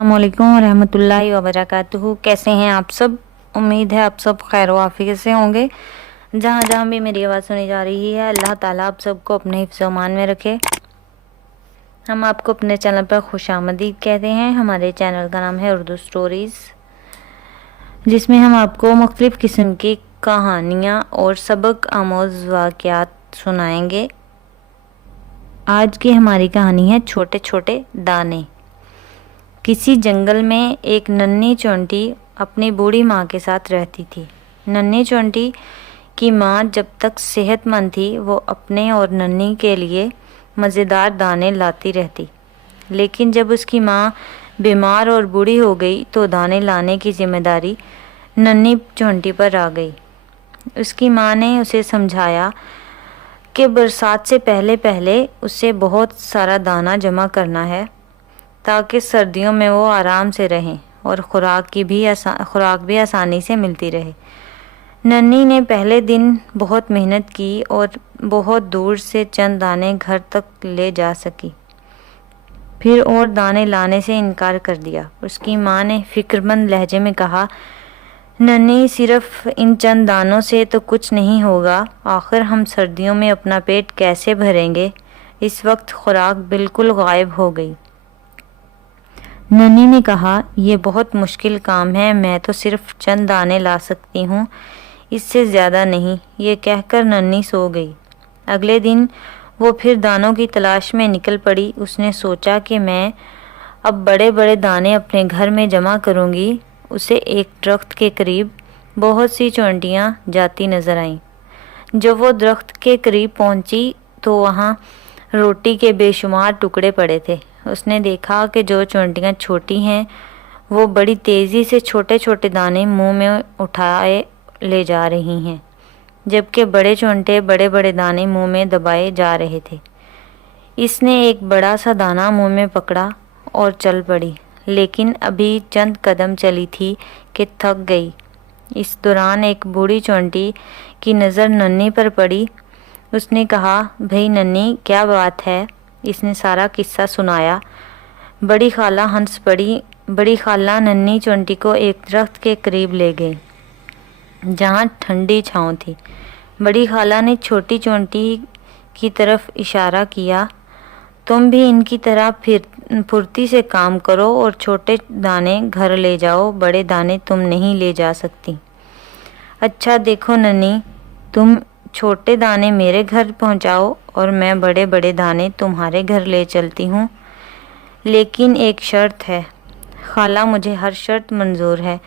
अस्सलामुअलैकुम वरहमतुल्लाहि वबरकातुहू। कैसे हैं आप सब? उम्मीद है आप सब खैर वाफियत से होंगे। जहाँ जहाँ भी मेरी आवाज़ सुनी जा रही है, अल्लाह ताला आप सबको अपने हिफ्ज़ अमान में रखे। हम आपको अपने चैनल पर खुशामदीद कहते हैं। हमारे चैनल का नाम है उर्दू स्टोरीज़, जिसमें हम आपको मुख्तलिफ़ किस्म की कहानियाँ और सबक आमोज़ वाक़यात सुनाएंगे। आज की हमारी कहानी है छोटे छोटे दाने। किसी जंगल में एक नन्ही चोंटी अपनी बूढ़ी माँ के साथ रहती थी। नन्ही चोंटी की माँ जब तक सेहतमंद थी, वो अपने और नन्ही के लिए मज़ेदार दाने लाती रहती। लेकिन जब उसकी माँ बीमार और बूढ़ी हो गई तो दाने लाने की जिम्मेदारी नन्ही चोंटी पर आ गई। उसकी माँ ने उसे समझाया कि बरसात से पहले पहले उसे बहुत सारा दाना जमा करना है, ताकि सर्दियों में वो आराम से रहें और खुराक भी आसानी से मिलती रहे। नन्ही ने पहले दिन बहुत मेहनत की और बहुत दूर से चंद दाने घर तक ले जा सकी। फिर और दाने लाने से इनकार कर दिया। उसकी माँ ने फिक्रमंद लहजे में कहा, नन्ही, सिर्फ इन चंद दानों से तो कुछ नहीं होगा। आखिर हम सर्दियों में अपना पेट कैसे भरेंगे? इस वक्त खुराक बिल्कुल गायब हो गई। नन्ही ने कहा, यह बहुत मुश्किल काम है, मैं तो सिर्फ चंद दाने ला सकती हूँ, इससे ज़्यादा नहीं। ये कहकर नन्ही सो गई। अगले दिन वो फिर दानों की तलाश में निकल पड़ी। उसने सोचा कि मैं अब बड़े बड़े दाने अपने घर में जमा करूँगी। उसे एक दरख्त के करीब बहुत सी चोंटियाँ जाती नजर आईं। जब वो दरख्त के करीब पहुँची तो वहाँ रोटी के बेशुमार टुकड़े पड़े थे। उसने देखा कि जो चोंटियाँ छोटी हैं वो बड़ी तेज़ी से छोटे छोटे दाने मुंह में उठाए ले जा रही हैं, जबकि बड़े चोंटे बड़े बड़े दाने मुंह में दबाए जा रहे थे। इसने एक बड़ा सा दाना मुंह में पकड़ा और चल पड़ी, लेकिन अभी चंद कदम चली थी कि थक गई। इस दौरान एक बूढ़ी चोंटी की नज़र नन्ही पर पड़ी। उसने कहा, भाई नन्ही, क्या बात है? इसने सारा किस्सा सुनाया। बड़ी खाला हंस पड़ी। बड़ी खाला नन्ही चोंटी को एक दरख्त के करीब ले गई, जहाँ ठंडी छाँव थी। बड़ी खाला ने छोटी चोंटी की तरफ इशारा किया, तुम भी इनकी तरह फुर्ती से काम करो और छोटे दाने घर ले जाओ, बड़े दाने तुम नहीं ले जा सकती। अच्छा देखो नन्ही, तुम छोटे दाने मेरे घर पहुंचाओ और मैं बड़े बड़े दाने तुम्हारे घर ले चलती हूँ, लेकिन एक शर्त है। खाला, मुझे हर शर्त मंजूर है,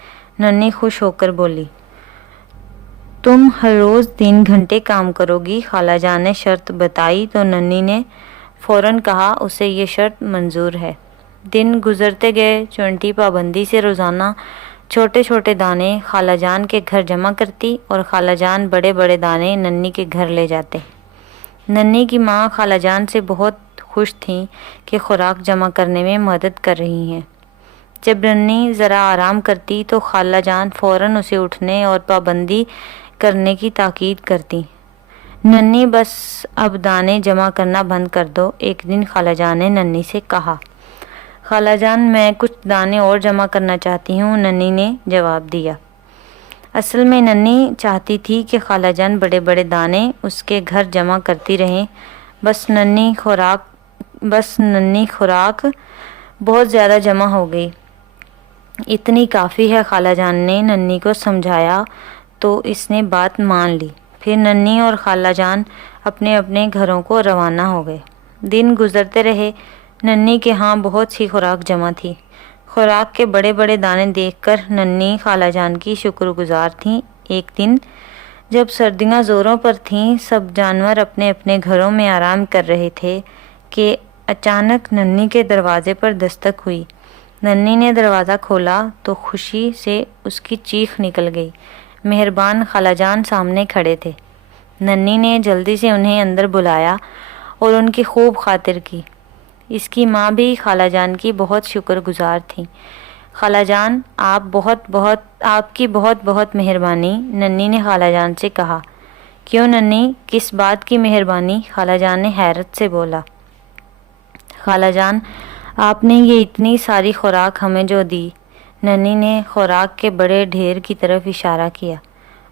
नन्ही खुश होकर बोली। तुम हर रोज़ 3 घंटे काम करोगी। खाला जान ने शर्त बताई तो नन्ही ने फ़ौरन कहा उसे ये शर्त मंजूर है। दिन गुजरते गए। चोंटी पाबंदी से रोज़ाना छोटे छोटे दाने खाला जान के घर जमा करती और खाला जान बड़े बड़े दाने नन्ही के घर ले जाते। नन्ही की माँ खाला जान से बहुत खुश थी कि खुराक जमा करने में मदद कर रही हैं। जब नन्ही ज़रा आराम करती तो खाला जान फ़ौरन उसे उठने और पाबंदी करने की ताकीद करती। नन्ही, बस अब दाने जमा करना बंद कर दो। एक दिन खाला जान ने नन्ही से कहा। खाला जान, मैं कुछ दाने और जमा करना चाहती हूँ, नन्ही ने जवाब दिया। असल में नन्ही चाहती थी कि खाला जान बड़े बड़े दाने उसके घर जमा करती रहें। बस नन्ही खुराक बहुत ज़्यादा जमा हो गई। इतनी काफ़ी है। खाला जान ने नन्ही को समझाया तो इसने बात मान ली। फिर नन्ही और खाला जान अपने अपने घरों को रवाना हो गए। दिन गुजरते रहे। नन्ही के यहाँ बहुत सी खुराक जमा थी। खुराक के बड़े बड़े दाने देखकर नन्ही खाला जान की शुक्रगुजार थीं। एक दिन जब सर्दियाँ ज़ोरों पर थीं, सब जानवर अपने अपने घरों में आराम कर रहे थे कि अचानक नन्ही के दरवाजे पर दस्तक हुई। नन्ही ने दरवाज़ा खोला तो खुशी से उसकी चीख निकल गई। मेहरबान खाला जान सामने खड़े थे। नन्ही ने जल्दी से उन्हें अंदर बुलाया और उनकी खूब खातिर की। इसकी माँ भी खाला जान की बहुत शुक्रगुजार थी। खाला जान, आपकी बहुत बहुत मेहरबानी, नन्ही ने खाला जान से कहा। क्यों नन्ही, किस बात की मेहरबानी? खाला जान ने हैरत से बोला। खाला जान, آپ نے یہ اتنی ساری خوراک ہمیں جو دی۔ ننھی نے خوراک کے بڑے ڈھیر کی طرف اشارہ کیا۔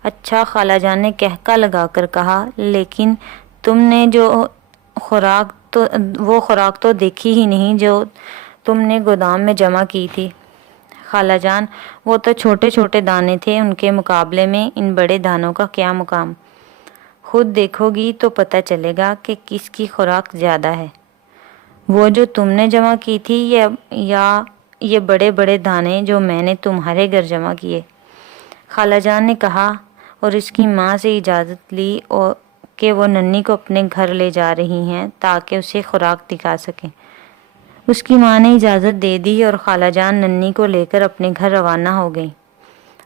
اچھا، خالہ جان نے کہکا لگا کر کہا، لیکن تم نے وہ خوراک تو دیکھی ہی نہیں جو تم نے گودام میں جمع کی تھی۔ خالہ جان، وہ تو چھوٹے چھوٹے دانے تھے، ان کے مقابلے میں ان بڑے دانوں کا کیا مقام؟ خود دیکھو گی تو پتہ چلے گا کہ کس کی خوراک زیادہ ہے، وہ جو تم نے جمع کی تھی یا یہ بڑے بڑے دانے جو میں نے تمہارے گھر جمع کیے؟ خالہ جان نے کہا اور اس کی ماں سے اجازت لی کہ وہ ننھی کو اپنے گھر لے جا رہی ہیں تاکہ اسے خوراک دکھا سکیں۔ اس کی ماں نے اجازت دے دی اور خالہ جان ننھی کو لے کر اپنے گھر روانہ ہو گئی۔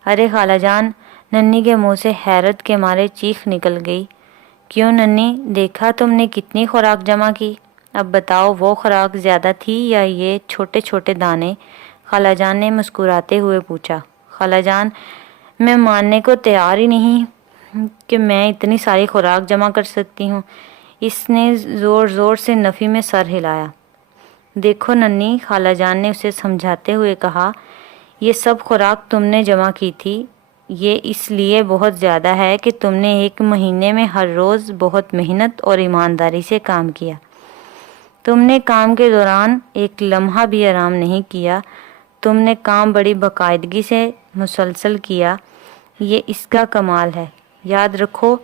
ارے خالہ جان! ننھی کے منہ سے حیرت کے مارے چیخ نکل گئی۔ کیوں ننھی، دیکھا تم نے کتنی خوراک جمع کی؟ اب بتاؤ، وہ خوراک زیادہ تھی یا یہ چھوٹے چھوٹے دانے؟ خالہ جان نے مسکراتے ہوئے پوچھا۔ خالہ جان، میں ماننے کو تیار ہی نہیں کہ میں اتنی ساری خوراک جمع کر سکتی ہوں۔ اس نے زور زور سے نفی میں سر ہلایا۔ دیکھو ننھی، خالہ جان نے اسے سمجھاتے ہوئے کہا، یہ سب خوراک تم نے جمع کی تھی، یہ اس لیے بہت زیادہ ہے کہ تم نے 1 مہینے میں ہر روز بہت محنت اور ایمانداری سے کام کیا۔ تم نے کام کے دوران ایک لمحہ بھی آرام نہیں کیا، تم نے کام بڑی باقاعدگی سے مسلسل کیا، یہ اس کا کمال ہے۔ یاد رکھو،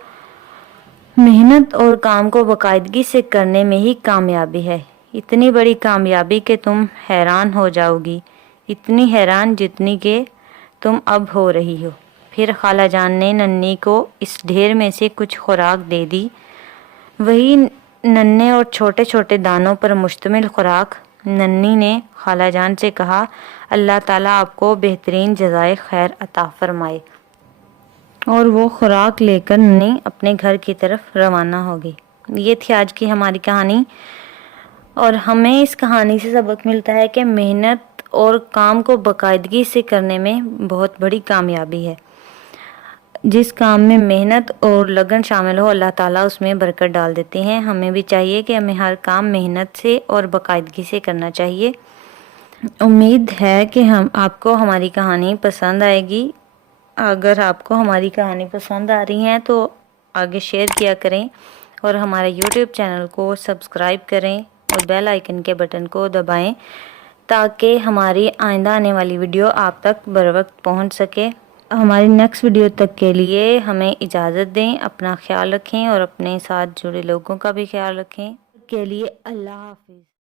محنت اور کام کو باقاعدگی سے کرنے میں ہی کامیابی ہے، اتنی بڑی کامیابی کہ تم حیران ہو جاؤ گی، اتنی حیران جتنی کہ تم اب ہو رہی ہو۔ پھر خالہ جان نے ننھی کو اس ڈھیر میں سے کچھ خوراک دے دی، وہی ننھے اور چھوٹے چھوٹے دانوں پر مشتمل خوراک۔ ننھی نے خالہ جان سے کہا، اللہ تعالیٰ آپ کو بہترین جزائے خیر عطا فرمائے۔ اور وہ خوراک لے کر ننھی اپنے گھر کی طرف روانہ ہو گئی۔ یہ تھی آج کی ہماری کہانی، اور ہمیں اس کہانی سے سبق ملتا ہے کہ محنت اور کام کو باقاعدگی سے کرنے میں بہت بڑی کامیابی ہے۔ جس کام میں محنت اور لگن شامل ہو، اللہ تعالیٰ اس میں برکت ڈال دیتے ہیں۔ ہمیں بھی چاہیے کہ ہمیں ہر کام محنت سے اور باقاعدگی سے کرنا چاہیے۔ امید ہے کہ آپ کو ہماری کہانی پسند آئے گی۔ اگر آپ کو ہماری کہانی پسند آ رہی ہیں تو آگے شیئر کیا کریں اور ہمارے یوٹیوب چینل کو سبسکرائب کریں اور بیل آئیکن کے بٹن کو دبائیں تاکہ ہماری آئندہ آنے والی ویڈیو آپ تک بروقت پہنچ سکے۔ ہماری نیکسٹ ویڈیو تک کے لیے ہمیں اجازت دیں، اپنا خیال رکھیں اور اپنے ساتھ جڑے لوگوں کا بھی خیال رکھیں۔ کے لیے اللہ حافظ۔